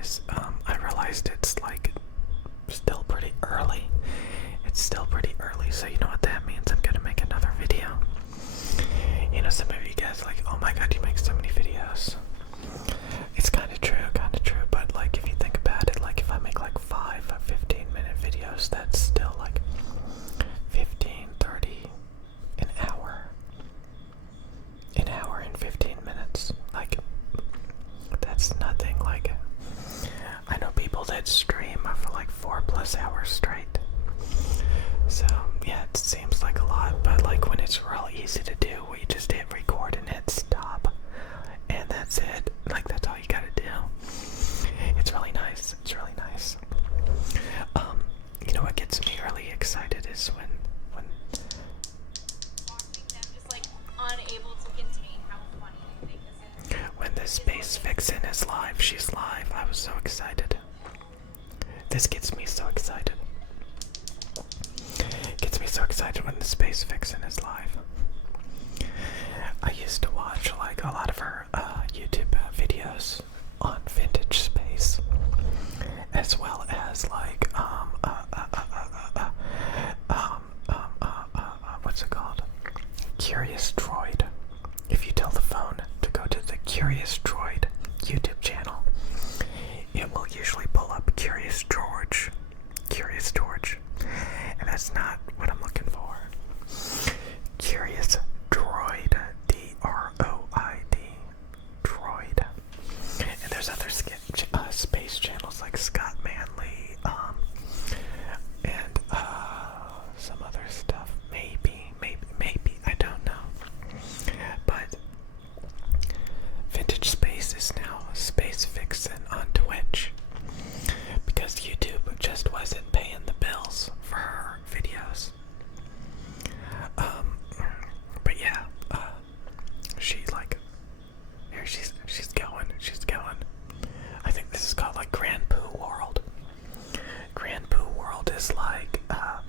anyways, I realized it's like still pretty early. It's still pretty early, so you know what that means. I'm gonna make another video. You know, some of you guys are like, oh my god, you make so many videos. It's kind of true, but like if you think about it, like if I make like 5 or 15-minute videos, that's still like 15, 30, an hour and 15 minutes. Like, that's nothing. Like, I know people that stream for like 4+ hours straight. So yeah, it seems like a lot, but like when it's real easy to do, we just hit record and hit stop, and that's it. Like, that's all you gotta do. It's really nice. It's really nice. You know what gets me really excited is when watching them just like unable to contain how funny they think this is. when the Space Vixen is live. She's live. I was so excited. This gets me so excited. Gets me so excited when the Space Vixen is live. I used to watch like a lot of her YouTube videos on vintage space, as well as like what's it called? Curious Droid. If you tell the phone to go to the Curious Droid YouTube channel, it will usually pull up Curious George. Curious George. And that's not what I'm looking for. Curious Droid. D-R-O-I-D. Droid. And there's other space channels like Scott Manley, and some other stuff. Maybe. I don't know. But Vintage Space is now Space Vixen on Twitch, because YouTube just wasn't paying the bills for her videos. But yeah, she like, here she's going. I think this is called like Grand Poo World. Grand Poo World is like a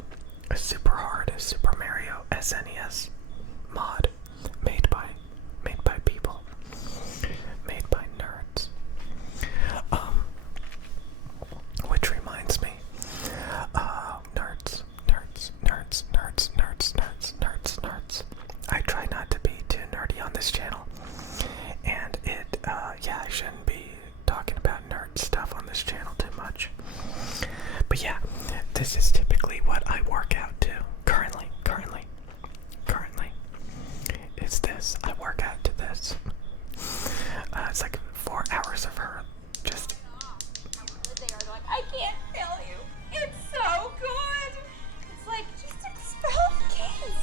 super hard Super Mario SNES mod made by people, made by nerds. Which reminds me, nerds. I try not to be too nerdy on this channel, and I shouldn't be talking about nerd stuff on this channel too much. But yeah, this is typically what I work out to currently. It's this. I work out to this. It's like 4 hours of her just. How good they are. They're like, I can't tell you. It's so good. It's like, just expel the kids.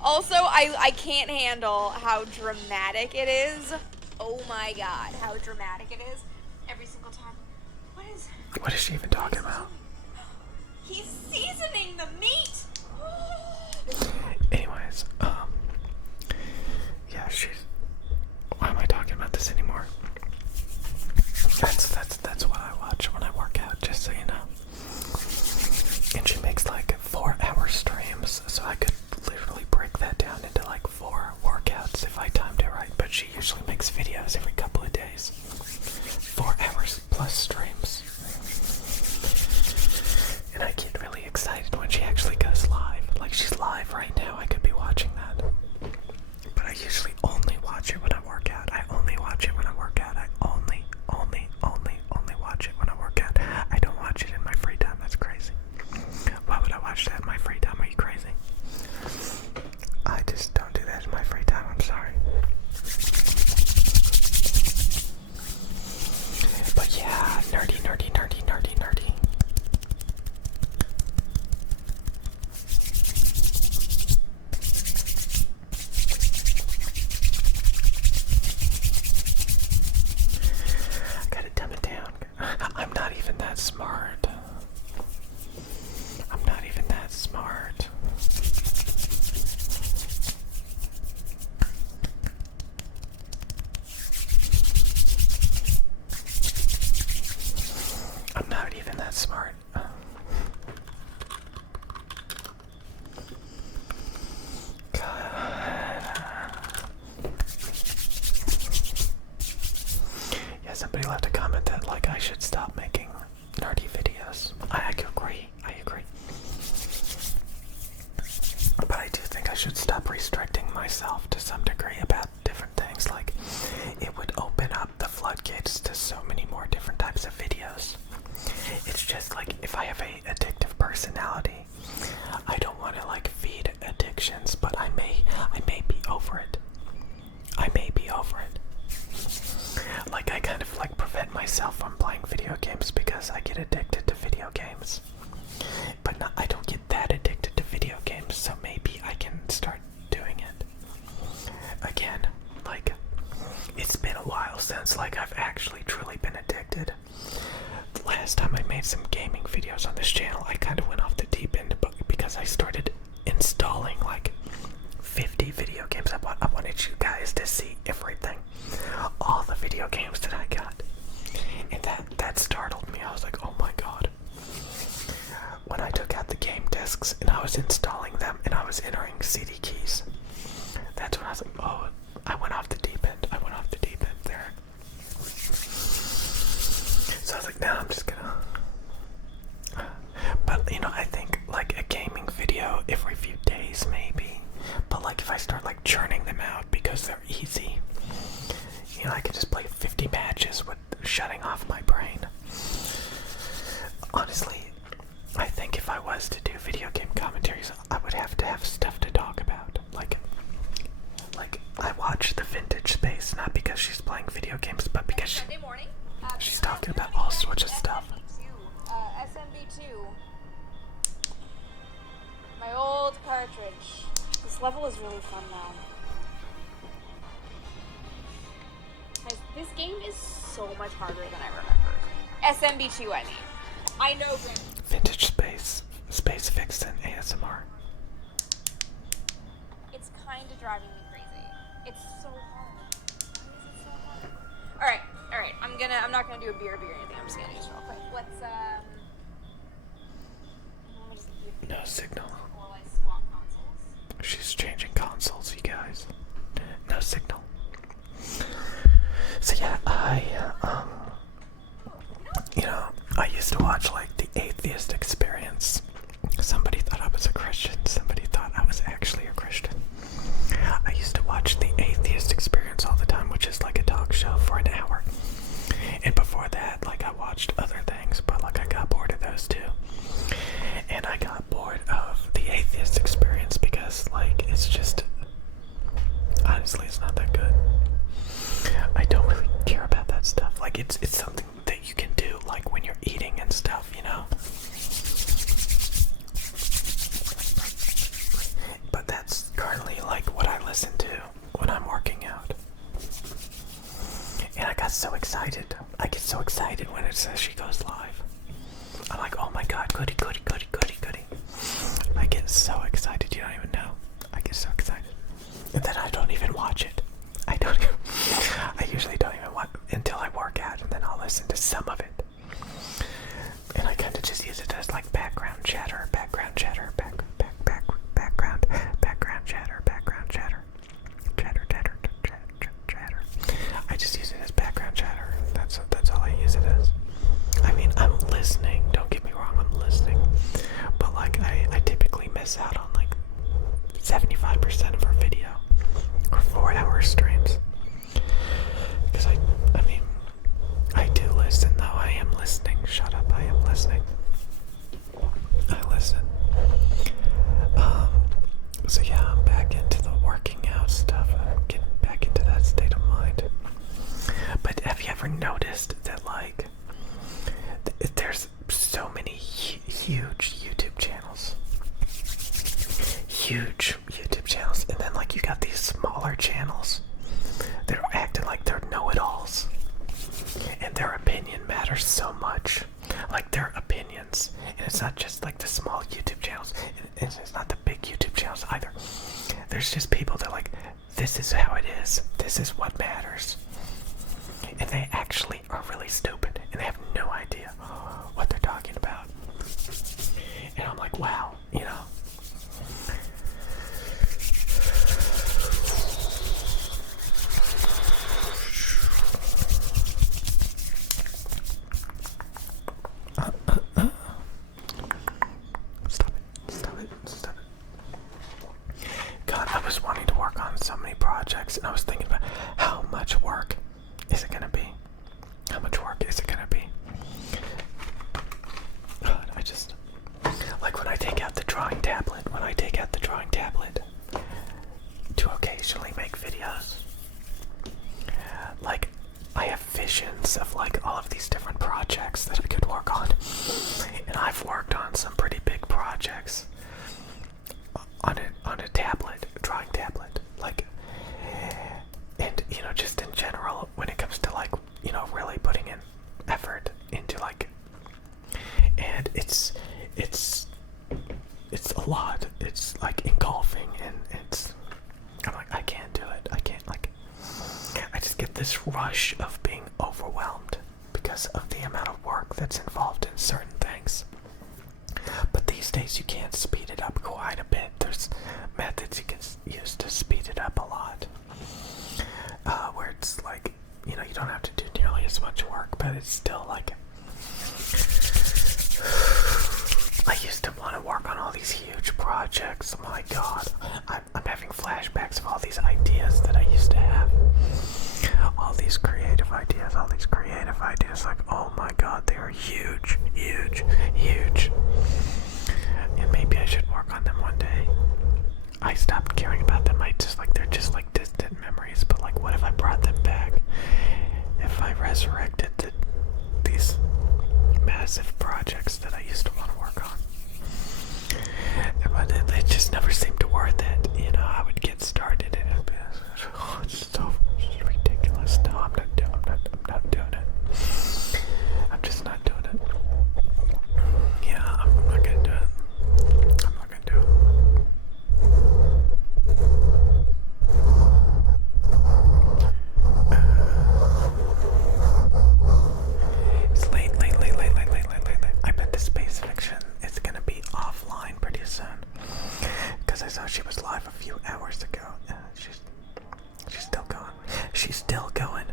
Also, I can't handle how dramatic it is. Oh my god, how dramatic it is. Every single time. What is she even talking about? He's seasoning the meat. Anyways, yeah, why am I talking about this anymore? That's what I watch when I work out, just so you know. And she makes like 4-hour streams, so I could literally break that down into like 4 workouts if I timed it right. But she usually makes videos every couple of days, 4 hours plus streams. And I get really excited when she actually goes live. Like, she's live right now. I could be watching that. But I usually only watch it when I work out. I only watch it when I work out. I only watch it when I work out. I don't watch it in my free time. That's crazy. Why would I watch that in my free time? Are you crazy? I just don't do that in my free time. I'm sorry. But yeah, nerdy. I gotta dumb it down. I'm not even that smart. I'm not even that smart. God. somebody left a comment that like I should stop making nerdy videos. I agree. I agree. But I do think I should stop restricting myself to some degree about different things. Like, it would open up the floodgates to so many more different types of videos. It's just like, if I have a addictive personality, I don't want to like feed addictions, but I may be over it. I may be over it. Like, I kind of like prevent myself from playing video games because I get addicted to video games. But I don't get that addicted to video games, so maybe I can start doing it again. Like, it's been a while since like I've actually truly been addicted. The last time I made some gaming videos on this channel, I kind of went off the deep end because I started installing like 50 video games. I wanted you guys to see everything, all the video games that I got, and that startled me. I was like, oh my god. When I took out the game discs and I was installing them and I was entering CD keys, that's when I was like, oh, I went off the deep end. I went off the deep end there. So I was like, now I'm just gonna. But you know, I think like a gaming video every few days maybe. But like if I start like churning them out because they're easy, you know, I can just play 50 matches with shutting off my brain. Honestly, I think if I was to do video game commentaries, I would have to have stuff to talk about. Like I watch the Vintage Space not because she's playing video games, but because she's talking about all sorts of stuff. SMB2. My old cartridge. This level is really fun now. Guys, this game is so much harder than I remembered. SMB2, I mean. I know Vintage Space Vixen ASMR. It's kind of driving me crazy. It's so hard. Why is it so hard? All right. I'm not gonna do a beer or anything. I'm just gonna use real quick. Let's No signal. While I swap consoles. She's changing consoles, you guys. No signal. So yeah, you know, I used to watch like the Atheist Experience. Somebody thought I was a Christian. Somebody thought I was actually a Christian. I used to watch the Atheist Experience all the time, which is like a talk show for an hour. And before that, like I watched other things, but like I got bored of those too. And I got bored of the Atheist Experience because like it's just, honestly, it's not that good. I don't really care about that stuff. Like it's something that you can do like when you're eating and stuff, you know. But that's currently like what I listen to when I'm working out. And I got so excited. I get so excited when it says she goes live. I'm like, oh my god, goody, goody, goody, goody, goody. I get so excited, you don't even know. I get so excited. And then I don't even watch it. I usually don't even watch until I work out, and then I'll listen to some of it. And I kind of just use it as like background chatter, background chatter, background chatter, chatter. I just use it as background chatter. That's all I use it as. I mean, I'm listening. Don't get me wrong, I'm listening. But like, I typically miss out on like 75% of her video or 4-hour streams. Because I mean, I do listen though. I am listening. Shut up. I am listening. I listen. So yeah, I'm back into the working out stuff. I'm getting back into that state of mind. But have you ever noticed that like there's so many huge YouTube channels, and then like you got these smaller channels that are acting like they're know-it-alls, and their opinion matters so much, like their opinions. And it's not just like the small YouTube channels, and it's not the big YouTube channels either. There's just people that like, this is how it is, this is what matters. And they actually are really stupid, and they have no idea what they're talking about. And I'm like, wow, you know. options of like all of these different projects that I could work on. And I've worked on some pretty big projects on a tablet, drawing tablet, like, and you know, just in general, when it comes to like, you know, really putting in effort into like, and it's a lot. It's like engulfing, and I'm like, I can't do it. I can't, like, I just get this rush of being overwhelmed because of the amount of work that's involved in certain things. But these days you can't speed it up quite a bit. There's methods you can use to speed it up a lot. Where it's like, you know, you don't have to do nearly as much work, but it's still like, I used to want to work on all these huge projects. Oh my god, I'm having flashbacks of all these ideas that I used to have. All these creative ideas, like, oh my god, they are huge, huge, huge. And maybe I should work on them one day. I stopped caring about them. They're just like distant memories, but like, what if I brought them back? If I resurrected these massive projects that I used to want to work on. But it just never seemed worth it. You know, I would get started and it'd be, oh, it's so ridiculous. No, I'm not doing it. I'm just not doing it. Yeah, I'm not gonna do it. I'm not gonna do it. It's late. I bet the space fiction is gonna be offline pretty soon. Because I saw she was live a few hours ago. She's still going. She's still going.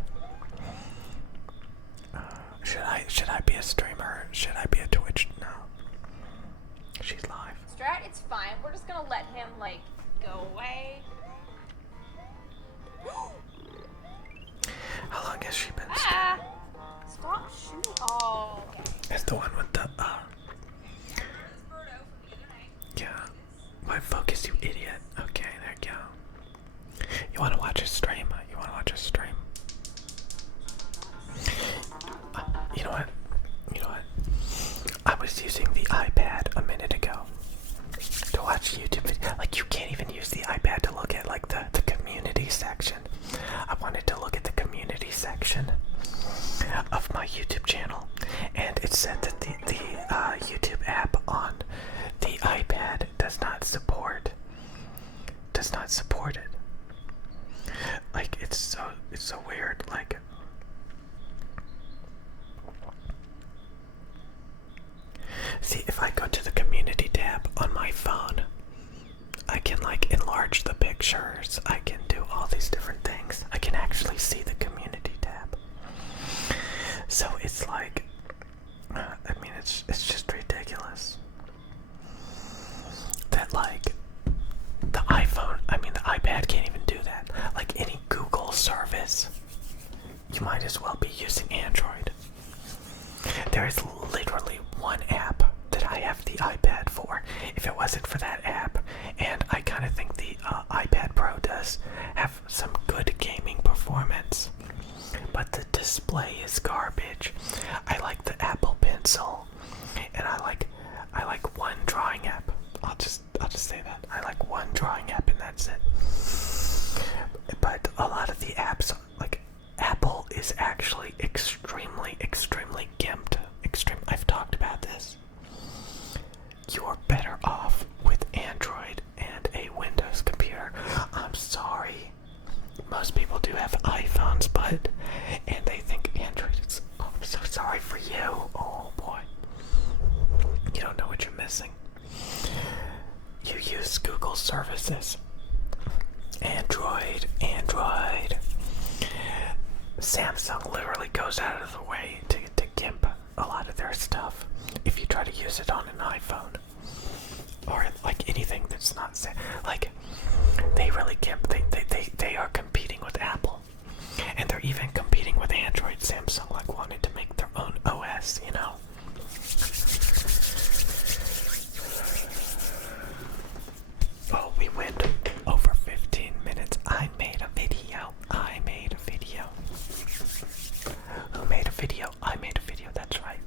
Should I be a streamer? Should I be a Twitch? No. She's live. Strat, it's fine. We're just gonna let him, like, go away. How long has she been Ah! Stop shooting. Oh, okay. It's the one with the, yeah. Why focus, you idiot? Okay, there you go. You wanna watch a stream? You know what? I was using the iPad a minute ago to watch YouTube videos. Like, you can't even use the iPad to look at, like, the community section. I wanted to look at the community section of my YouTube channel, and it said that the YouTube app on the iPad does not support it. Like, it's so weird. Like, see, if I go to the community tab on my phone, I can like enlarge the pictures. I can do all these different things. I can actually see the community tab. So it's like, I mean, it's just ridiculous that like the iPad can't even do that. Like any Google service, you might as well be using Android. There is literally one app that I have the iPad for. If it wasn't for that app, and I kind of think the iPad Pro does have some good gaming performance, but the display is garbage. I like the Apple Pencil, and I like one drawing app. I'll just say that. I like one drawing app, and that's it. But a lot of the apps, like Apple, is actually extremely gimped. I've talked about this. You are better off with Android and a Windows computer. I'm sorry. Most people do have iPhones, and they think Android is. Oh, I'm so sorry for you. Oh boy. You don't know what you're missing. You use Google services. Android. Samsung literally goes out of the way to gimp a lot of their stuff if you try to use it on an iPhone or like anything that's not like, they really gimp. They are competing with Apple, and they're even competing with Android. Samsung like wanted to make their own OS, you know. Oh, we went over 15 minutes. I made a video. video. I made a video, that's right.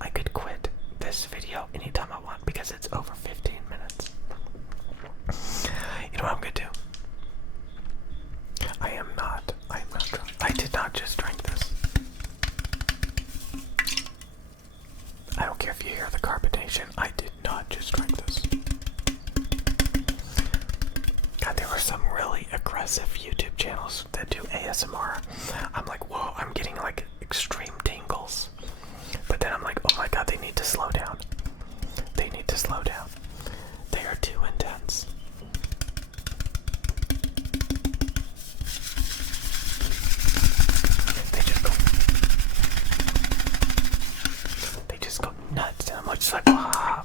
I could quit this video anytime I want because it's over 15 minutes. You know what I'm gonna do? I am not drunk. I did not just drink this. I don't care if you hear the carbonation. I did not just drink this. God, there were some really aggressive YouTube channels that do ASMR. I'm like, whoa, I'm getting like extreme tingles. But then I'm like, oh my god, they need to slow down. They need to slow down. They are too intense. They just go nuts, and I'm just like, wow.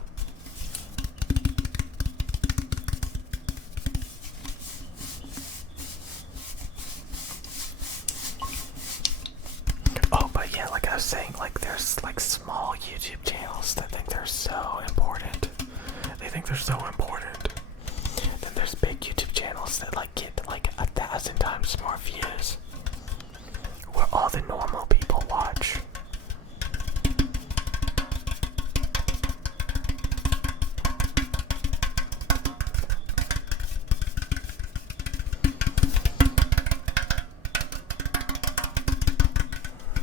Oh, but yeah, like I was saying, like there's like small YouTube channels that think they're so important. They think they're so important. Then there's big YouTube channels that like get like 1,000 times more views. Where all the normal people watch.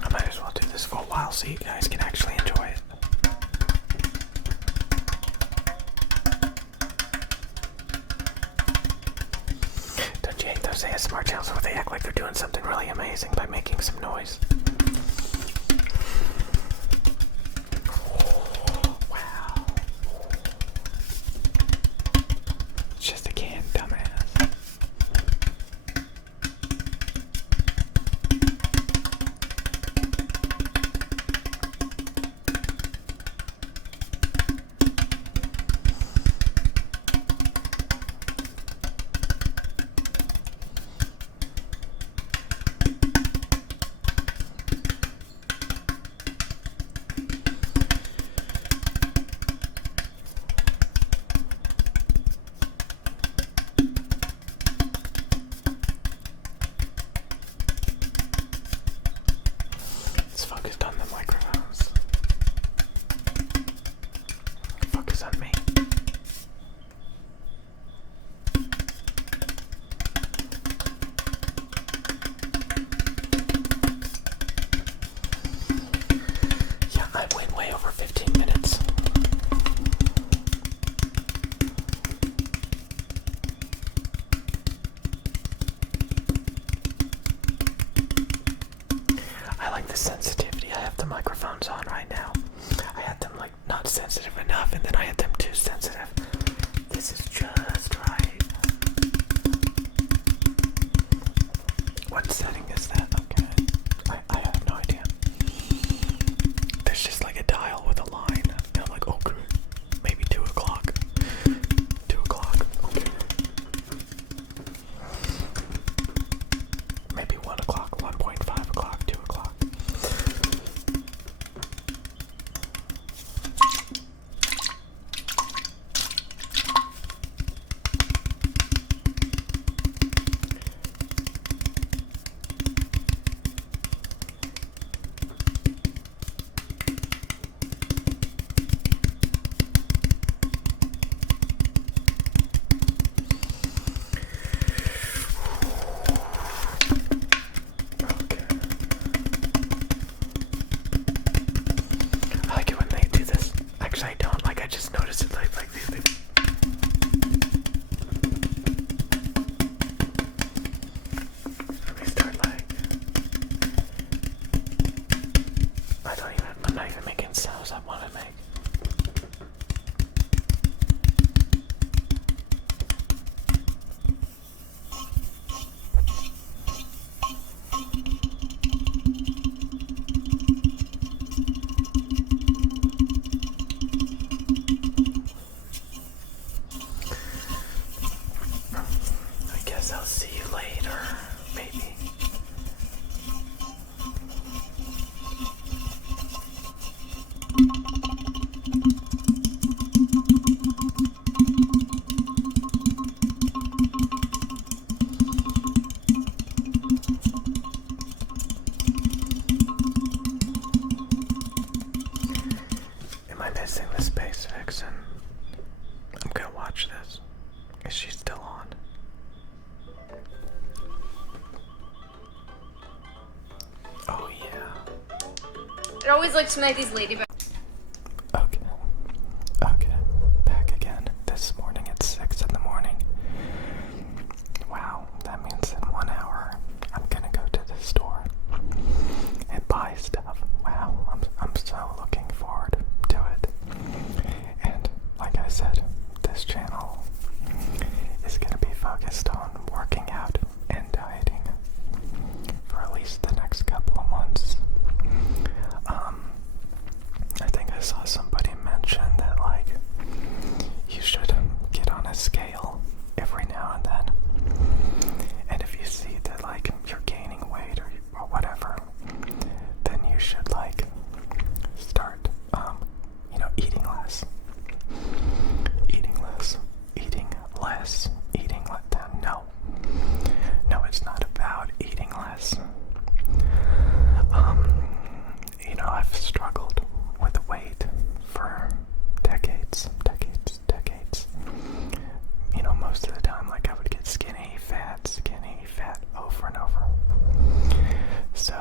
I might as well do this for a while so you guys can actually enjoy it. Don't you hate those ASMR channels where they act like they're doing something really amazing by making some noise? Wow. It's just a can, dumbass. It's focused on the microphones. Focus on me. Yeah, I went way over 15 minutes. I like the sensitivity. I have the microphones on right now. I had them like not sensitive enough, and then I had them too sensitive. This is just right. What setting is that? Okay. I have no idea. There's just like a dial with a line. And I'm like, okay, maybe 2 o'clock. 2 o'clock, okay. Maybe 1 o'clock, 1.5 o'clock, 2 o'clock. It always looks to me like these ladybugs. Okay. Okay. Back again this morning at 6 in the morning. Wow, that means in 1 hour I'm gonna go to the store and buy stuff. Wow, I'm so looking forward to it. And like I said, this channel is gonna be focused on working out and dieting for at least the next couple of months. I think I saw somebody mention that, like, you should get on a scale every now and then. And if you see that, like, you're gaining weight or whatever, then you should, like, start, eating less. Eating less. Eating less. Eating less. No. No, it's not about eating less. I've struggled with weight for decades. Most of the time, like, I would get skinny, fat, over and over. So,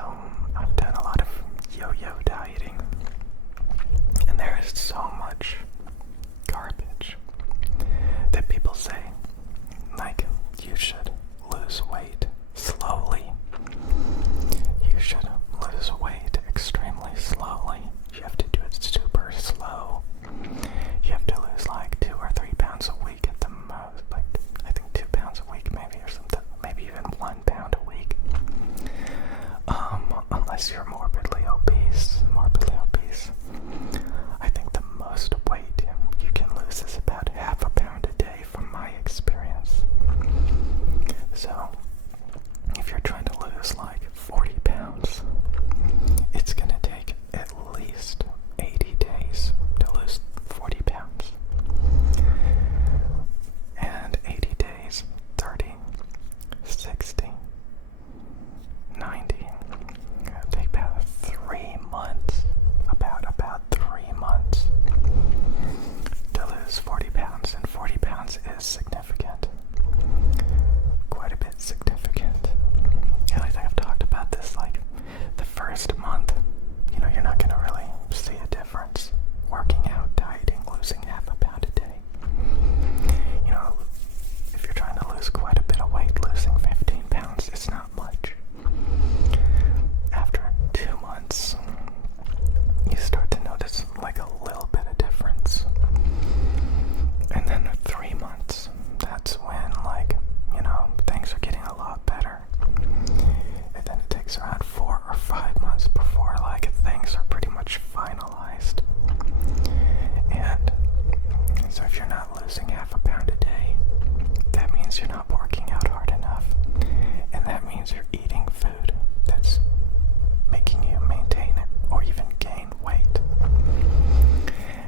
I've done a lot of yo-yo dieting. And there is so much garbage that people say, like, you should lose weight slowly. You should lose weight extremely slowly. You have to do it super slow. You have to lose like 2 or 3 pounds a week at the most. Like, I think 2 pounds a week maybe, or something. Maybe even 1 pound a week. Unless you're morbidly obese. I think the most weight you can lose is about half a pound a day from my experience. So, if you're trying to lose like 40 pounds, it's gonna take at least 80 days to lose 40 pounds. And 80 days, 30, 60, 90, it'll take about 3 months, about 3 months to lose 40 pounds, and 40 pounds is significant. Quite a bit significant. And I think I've talked about this, like, the first month, you're not going to really see a difference. Working out, dieting, losing half a pound a day. If you're trying to lose quite a bit of weight, losing 15 pounds is not much. After 2 months, you start to notice, like, a little bit of difference. And then 3 months, that's when, like, things are getting a lot better. And then it takes around 4 or 5 months before, like, things are pretty much finalized. And so if you're not losing half a pound a day, that means you're not working out hard enough. And that means you're eating food that's making you maintain it or even gain weight.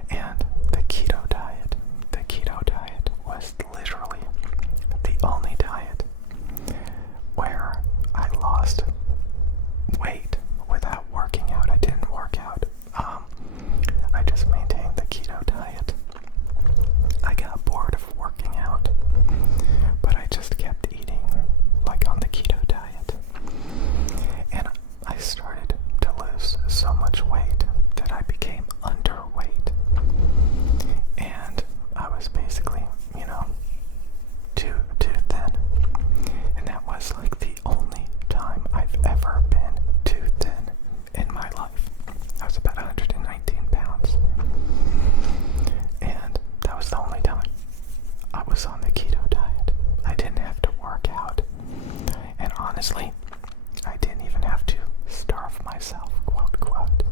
And the keto diet was literally the only diet where I lost weight without working out. I didn't work out. I just maintained the keto diet. I got bored of working out, but I just kept eating, like, on the keto diet. And I started to lose so much weight that I became underweight. And I was basically, too thin. And that was, like, the only time I've ever been too thin in my life. I was about 119 pounds. And that was the only time I was on the keto diet. I didn't have to work out. And honestly, I didn't even have to starve myself, quote, quote.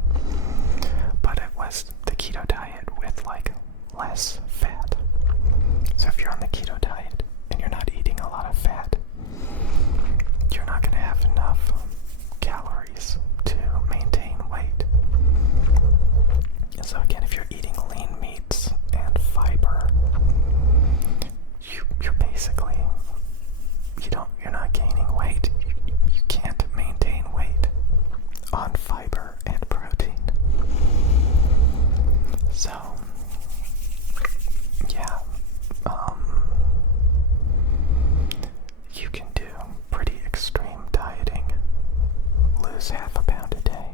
But it was the keto diet with, like, less fat. So if you're on the keto diet and you're not eating a lot of fat, you're not going to have enough calories to maintain weight. And so again, if you're eating lean meats and fiber, you're basically, you're not gaining weight. You can't maintain weight on fiber and protein. So, yeah, you can do pretty extreme dieting, lose half a pound a day,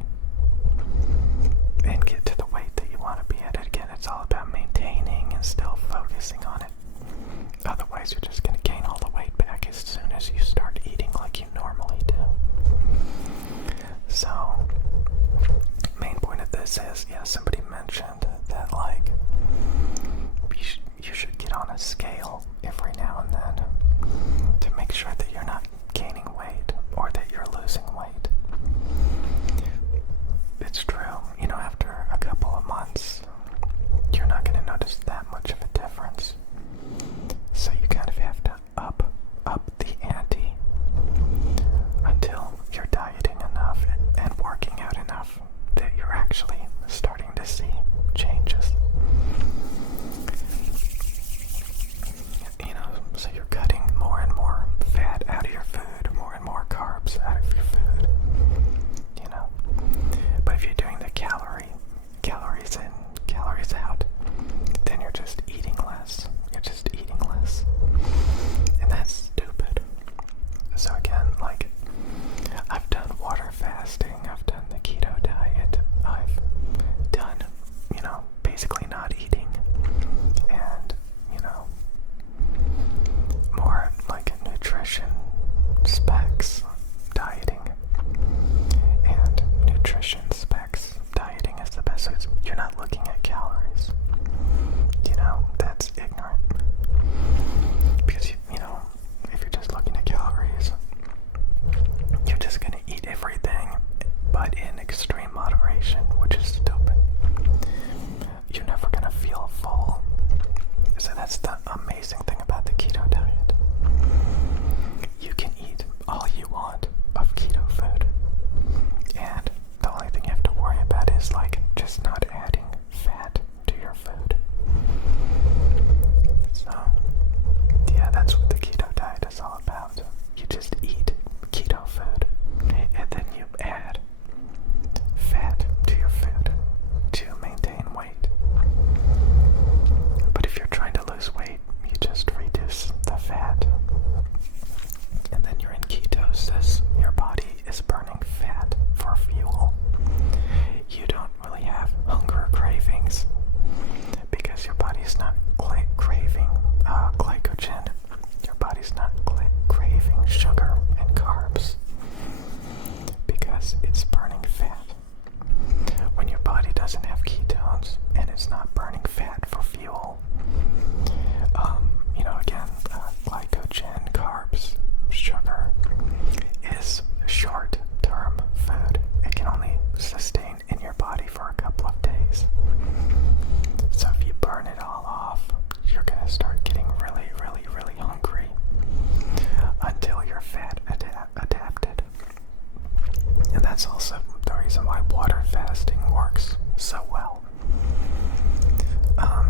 that's also the reason why water fasting works so well.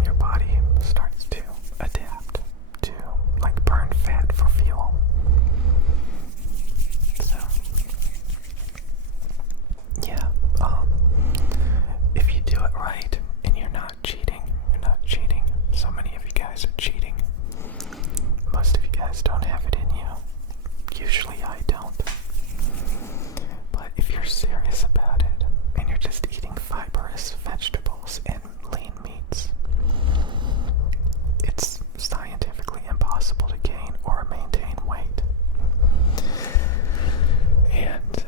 Your body starts to adapt to like burn fat for fuel. So yeah, if you do it right and you're not cheating. So many of you guys are cheating. Most of you guys don't have it in you. Usually I don't. But if you're serious about it and you're just eating fibrous vegetables and lean meats, it's scientifically impossible to gain or maintain weight. And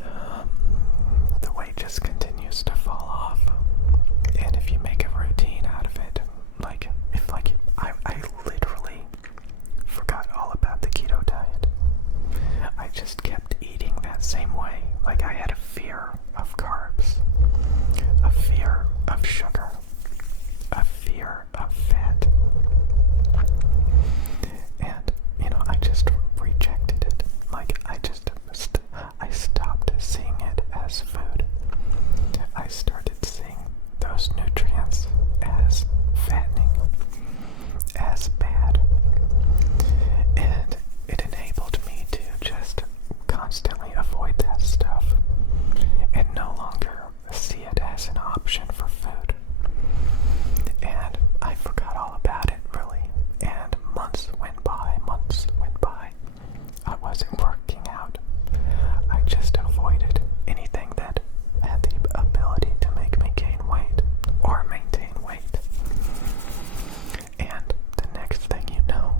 the weight just continues to fall off. And if you make a routine out of it, I literally forgot all about the keto diet. I just kept eating that same way. Like I had a fear of carbs, a fear of sugar, a fear of fat. And, I just rejected it. Like I stopped seeing it as food. I started seeing those nutrients as fattening, as bad. And it enabled me to just constantly avoid that stuff and no longer see it as an option for food. And I forgot all about it, really. And months went by. I wasn't working out. I just avoided anything that had the ability to make me gain weight or maintain weight. And the next thing you know,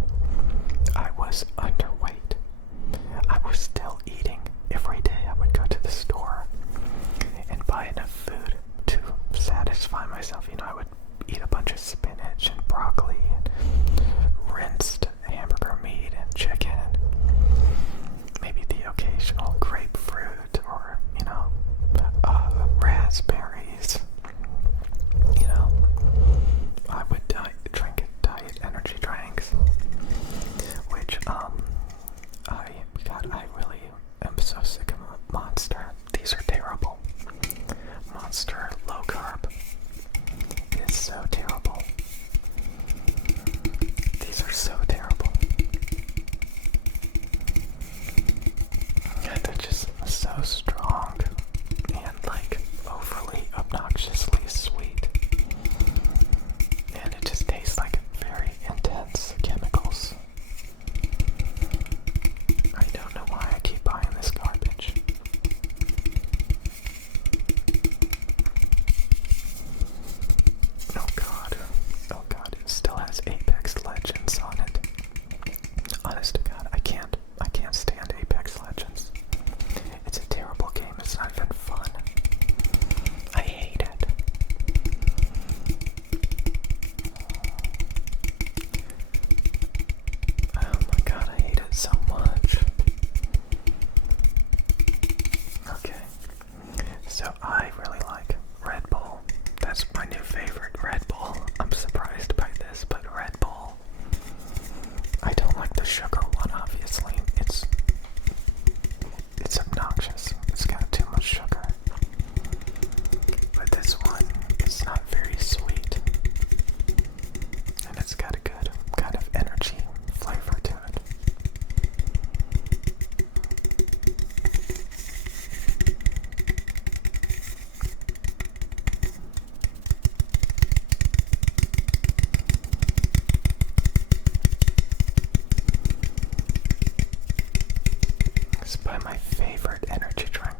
I was underweight. I was still eating. Every day I would go to the store and buy enough food to satisfy myself. I would eat a bunch of spinach and broccoli and rinsed hamburger meat and chicken. Maybe the occasional grapefruit or, raspberries. I would drink diet energy drinks, which, I really am so sick of Monster. These are terrible. Monster low carb is so terrible. These are so terrible. And they're just so strong and overly obnoxiously sweet. And it just tastes like very intense chemicals. I don't know why I keep buying this garbage. Oh god, it still has Apex Legends on it. Honest to God, I can't stand Apex Legends. It's a terrible game, it's not even fun. I hate it. Oh my god, I hate it so much. Okay, so I really like Red Bull. That's my new favorite, Red Bull. I'm surprised by this, but Red Bull. I don't like the sugar one, obviously. It's obnoxious. It's got too much sugar. But this one is not very sweet. And it's got a good kind of energy flavor to it. It's by my favorite energy drink.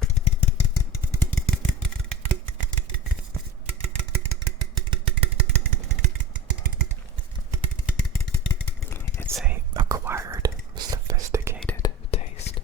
It's a acquired, sophisticated taste.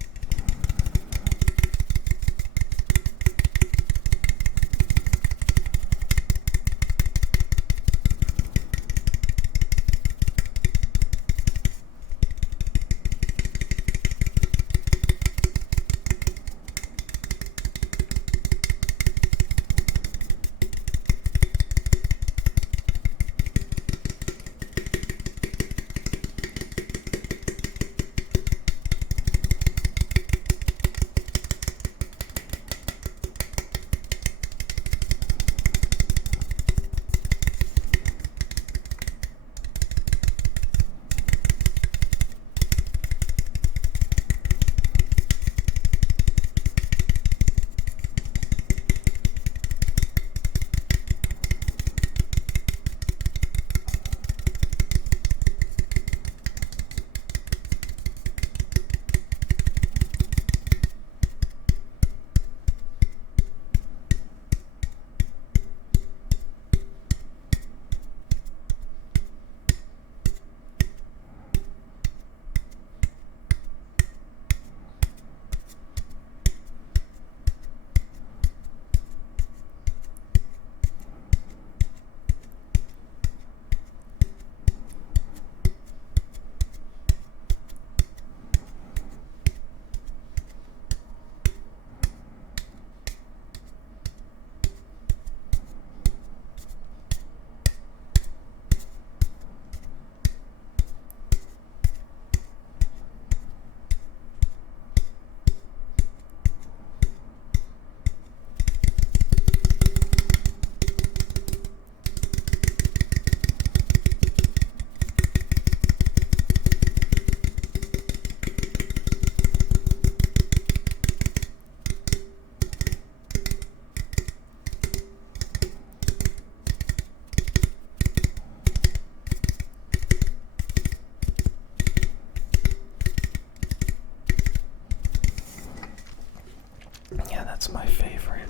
that's my favorite.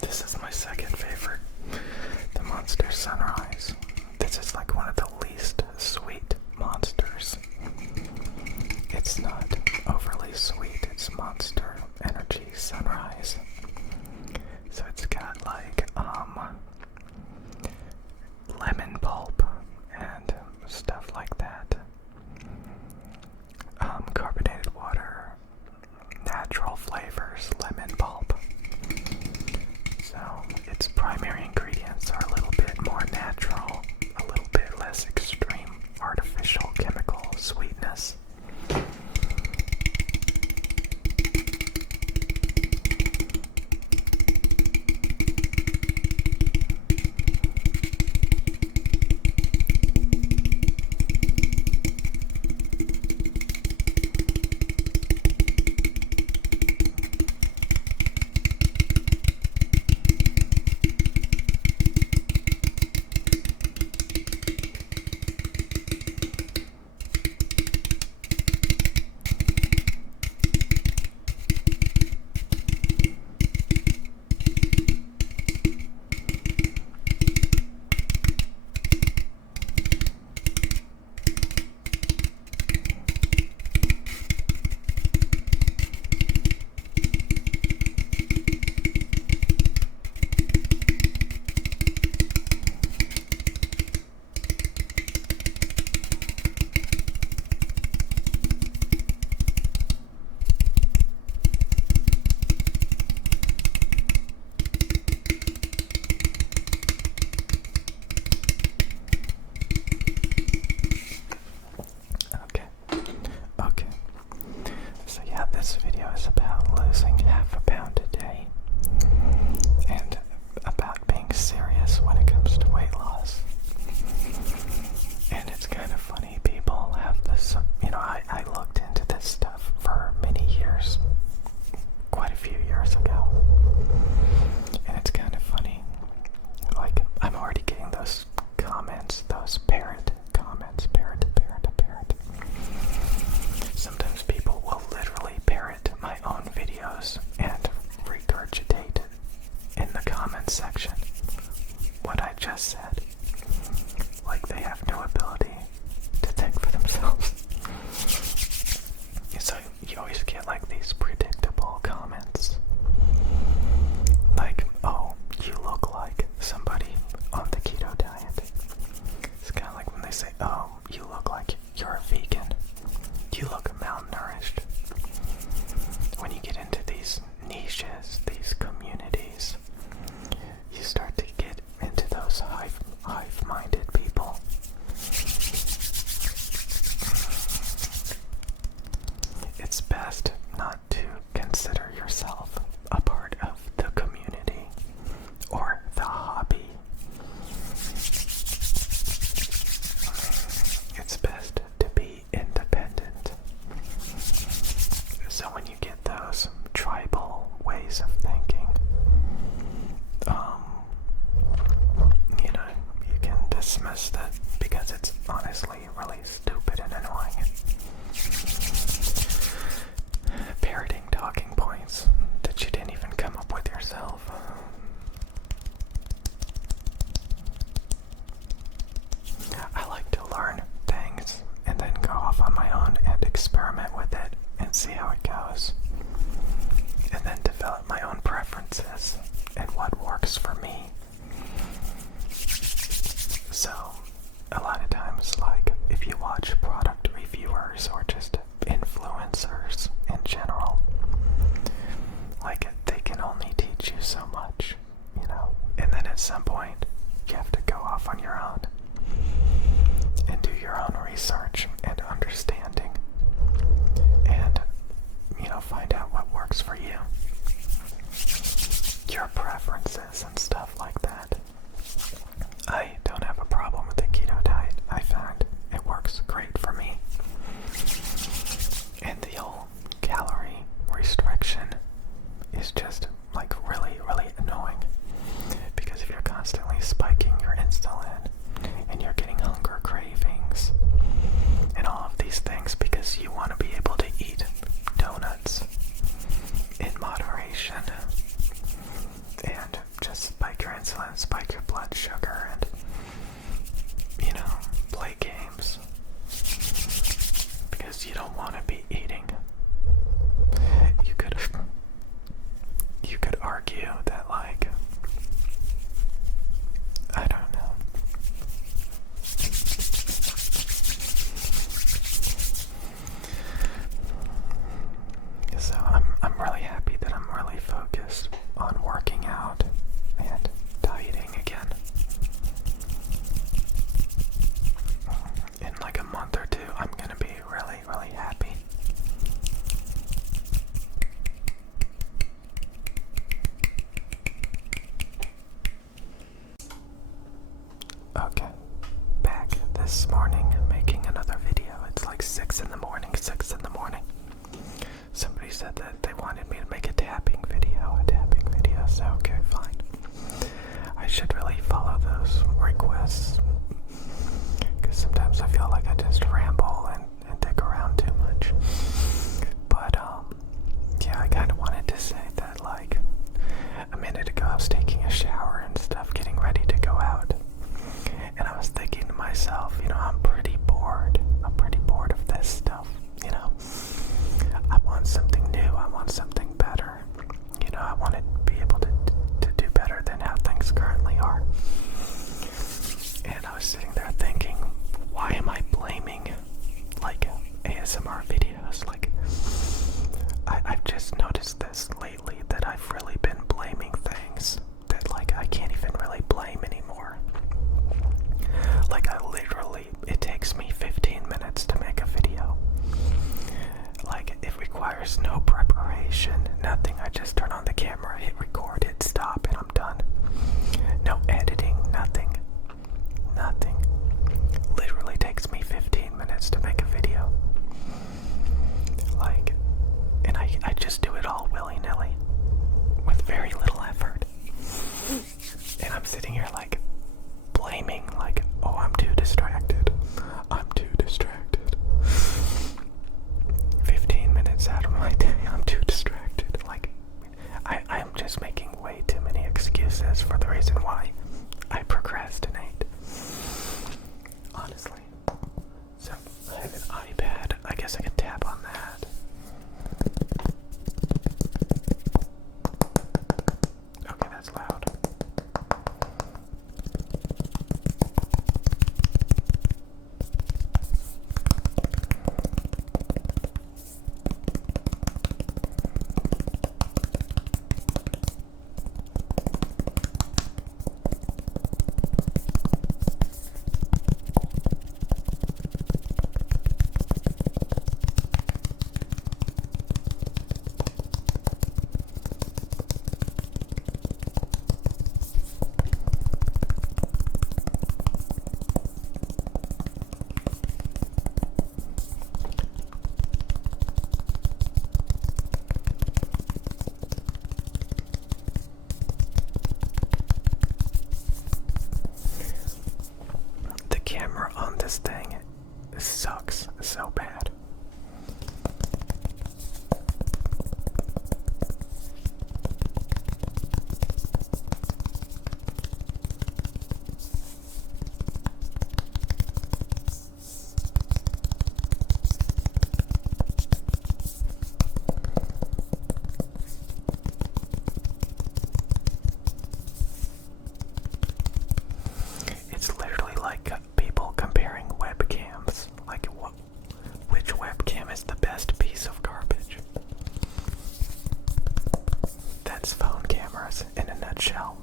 This is my second favorite. The Monster Sunrise. This is like one of the least sweet monsters. It's not overly sweet, it's Monster Energy Sunrise. So it's got like lemon pulp and stuff like that. Carbonated water, natural flavors, lemon pulp. So its primary ingredients are a little bit more natural, a little bit less extreme artificial chemical sweetness. This video is about losing half a pound a day and about being serious when it comes to weight loss. And it's kind of funny, people have this, I looked into this stuff for many years, quite a few years ago. And it's kind of funny, like, I'm already getting those comments, those parrot comments, parrot. Sometimes people will literally parrot my own videos and regurgitate in the comments section what I just said. Like they have no ability to think for themselves. So you always get like these predictable comments. Like, oh, you look like somebody on the keto diet. It's kind of like when they say, oh, you look like you're a vegan. You look malnourished. When you get into these niches, these communities, you start to get into those hive-minded people. It's best not to consider yourself a part of the community or the hobby. It's best to be independent. So when you get those tribal ways of thinking, you can dismiss that because it's honestly really stupid and annoying. Parroting talking points that you didn't even come up with yourself. I like to learn things and then go off on my own and experiment with it and see how it goes. And then develop my own preferences and what works for me. So, a lot of times, like, if you watch product reviewers or just influencers in general, like, they can only teach you so much, and then at some point, you have to go off on your own and do your own research and understanding and, find out what works for you, your preferences and stuff like that. I don't have a problem with the keto diet. I find it works great for me. And the whole calorie restriction is just like really, really annoying. Because if you're constantly spiking your insulin and you're getting hunger cravings and all of these things because you want to be able to eat donuts in spike your blood sugar and, play games. Because you don't want to be eating. You could argue that, like, I don't know. So I'm really happy that I'm really focused on working out and dieting again. In like a month or two, I'm gonna be really, really happy. Okay, back this morning making another video. It's like 6 in the morning. Somebody said that they wanted me to make a tapping video, so okay, fine. I should really follow those requests, because sometimes I feel like I just ramble and dig around too much. But, yeah, I kind of wanted to say that, like, a minute ago I was taking a shower and stuff, getting ready to go out. And I was thinking to myself, I'm pretty bored. I'm pretty bored of this stuff, I want something new. I want something better. I want to be able to do better than how things currently are. And I was sitting there thinking, why am I blaming, like, ASMR videos? Like, I've just noticed this lately, that I've really been blaming things that, like, I can't even really blame anymore. Like, it takes me 15 minutes to make a video. Like, it requires no preparation, nothing. I just turn on the camera, hit record, hit stop, and I'm done. No editing, nothing. Literally takes me 15 minutes to make a video. Like, and I just do it all willy-nilly, with very little effort. And I'm sitting here, like, blaming, like, oh, I'm too distracted. 15 minutes out of my day, I'm too distracted. Like, I'm just making way too many excuses for the reason why I procrastinate. Honestly. So, I have an iPad. I guess I could tap on that. Okay, that's loud. This thing sucks so bad. It's literally like people comparing webcams. Like, which webcam is the best piece of garbage? That's phone cameras in a nutshell.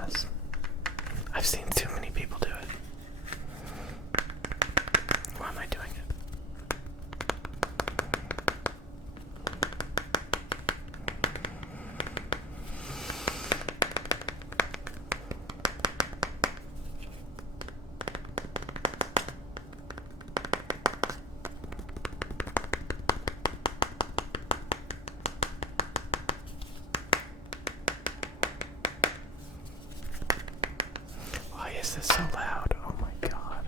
mess. I've seen too many people do it. Why am I doing it? Why is this so loud? Oh my god.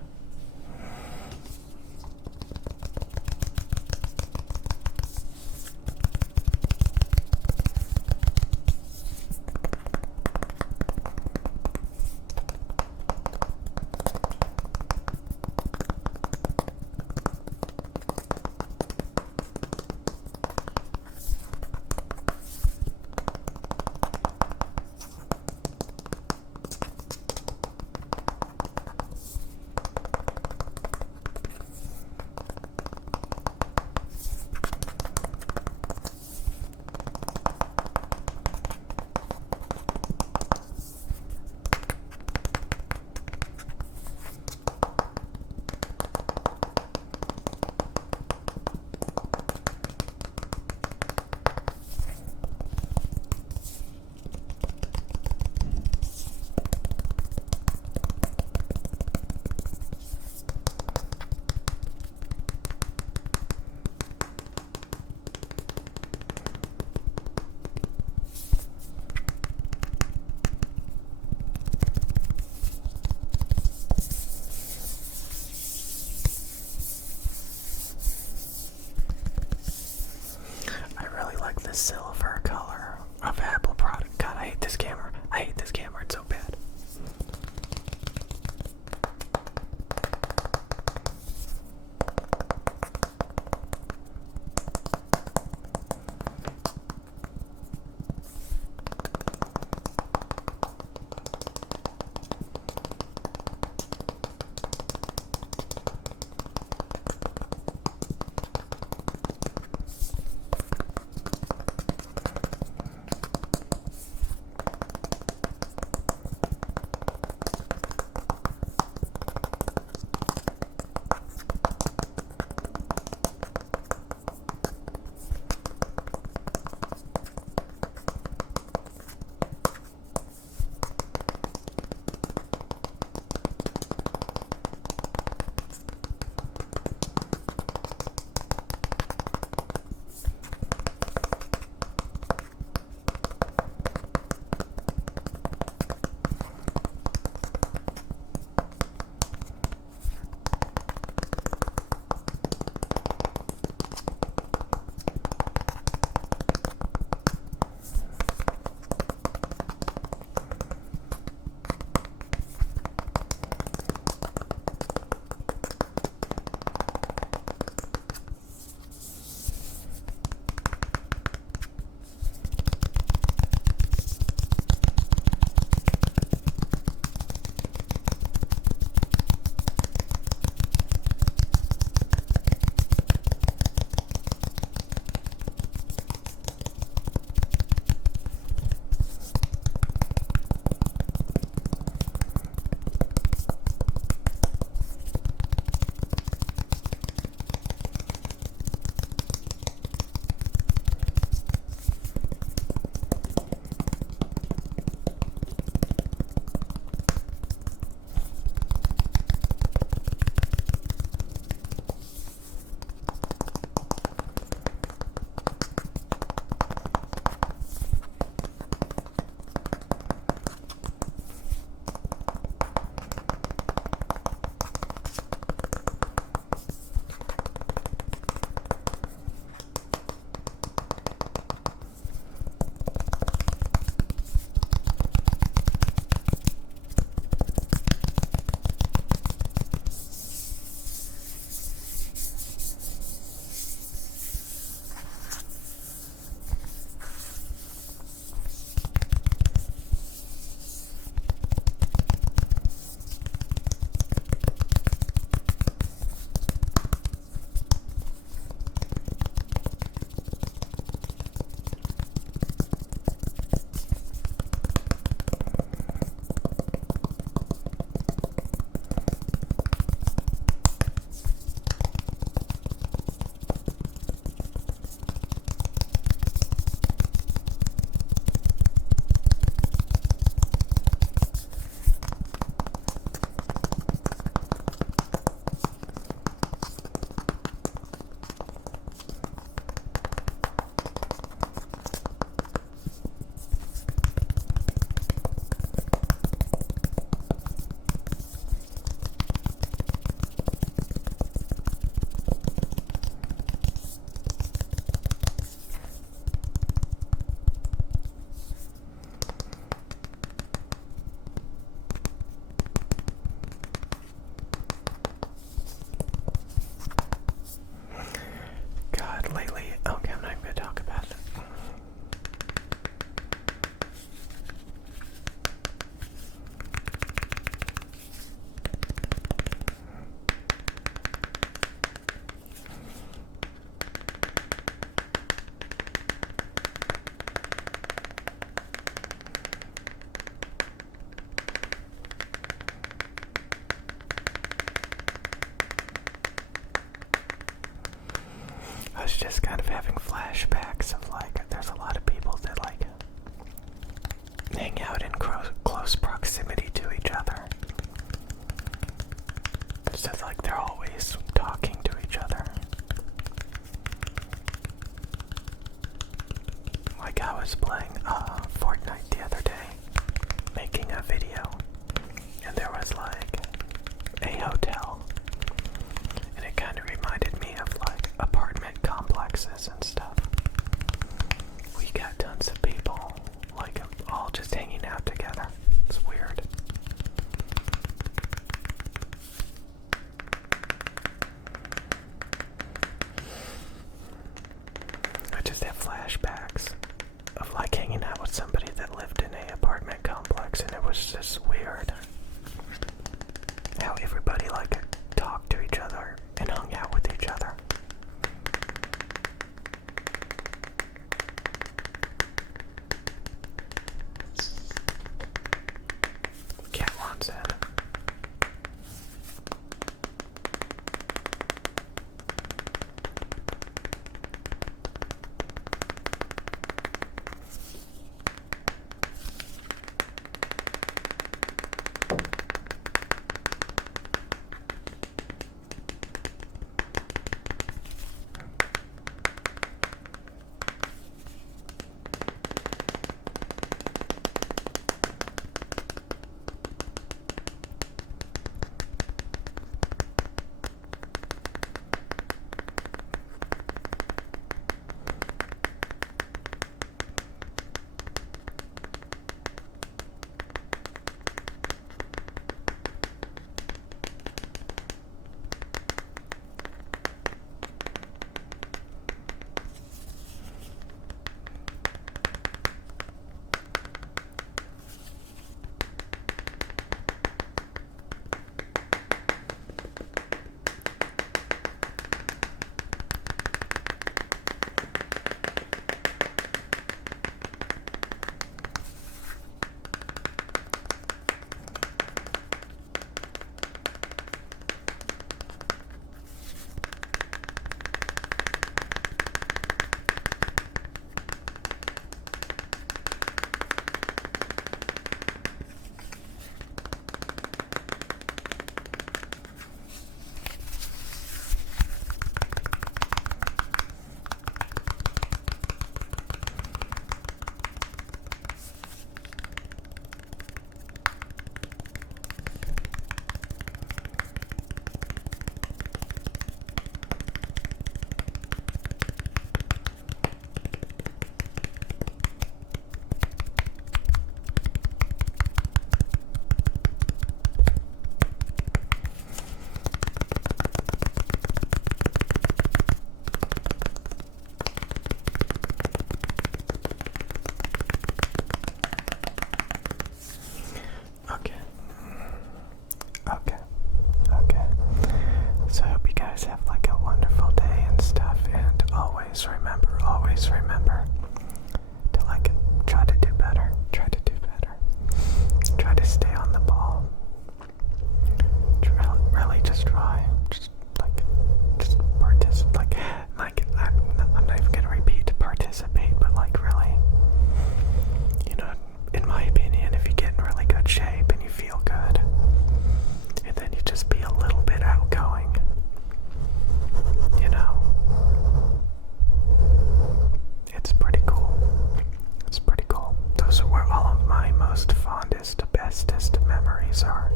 a video, and there was like a hotel, and it kind of reminded me of like apartment complexes and stuff. We got tons of people, like all just hanging out together. It's weird. I just have flashbacks of like hanging out with somebody that lived in a apartment complex, and it was just weird how everybody like talked to each other and hung out with each other. Cat wants in. Always remember to like try to do better. Try to stay on the ball. Really just try. Just participate. I'm not even gonna repeat participate, but like really, in my opinion, if you get in really good shape and you feel good, and then you just be a little bit outgoing, it's pretty cool. Those are where all of my most fondest, bestest memories are.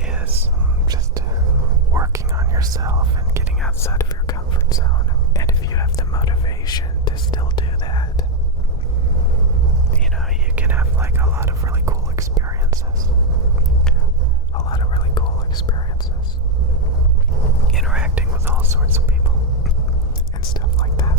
Is just working on yourself and getting outside of your comfort zone. And if you have the motivation to still do that, you can have like a lot of really cool experiences. Interacting with all sorts of people and stuff like that.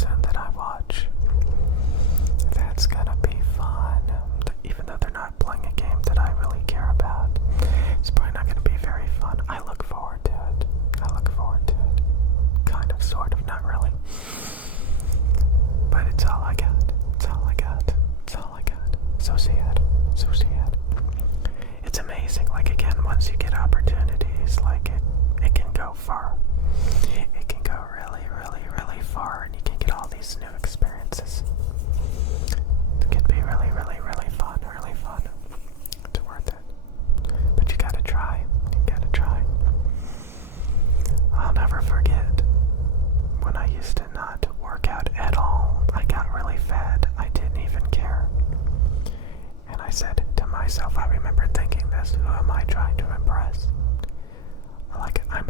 soon that I watch. That's gonna be fun. Even though they're not playing a game that I really care about, it's probably not gonna be very fun. I look forward to it. I look forward to it. Kind of, sort of, not really. But it's all I got. It's all I got. It's all I got. So sad. So sad. It's amazing. Like, again, once you get opportunities, like, it can go far. It can go really, really, really far, and you can get all these new experiences. It can be really, really, really fun. Really fun. It's worth it. But you gotta try. You gotta try. I'll never forget when I used to not work out at all. I got really fat. I didn't even care. And I said to myself, I remember thinking this, who am I trying to impress? Like, I'm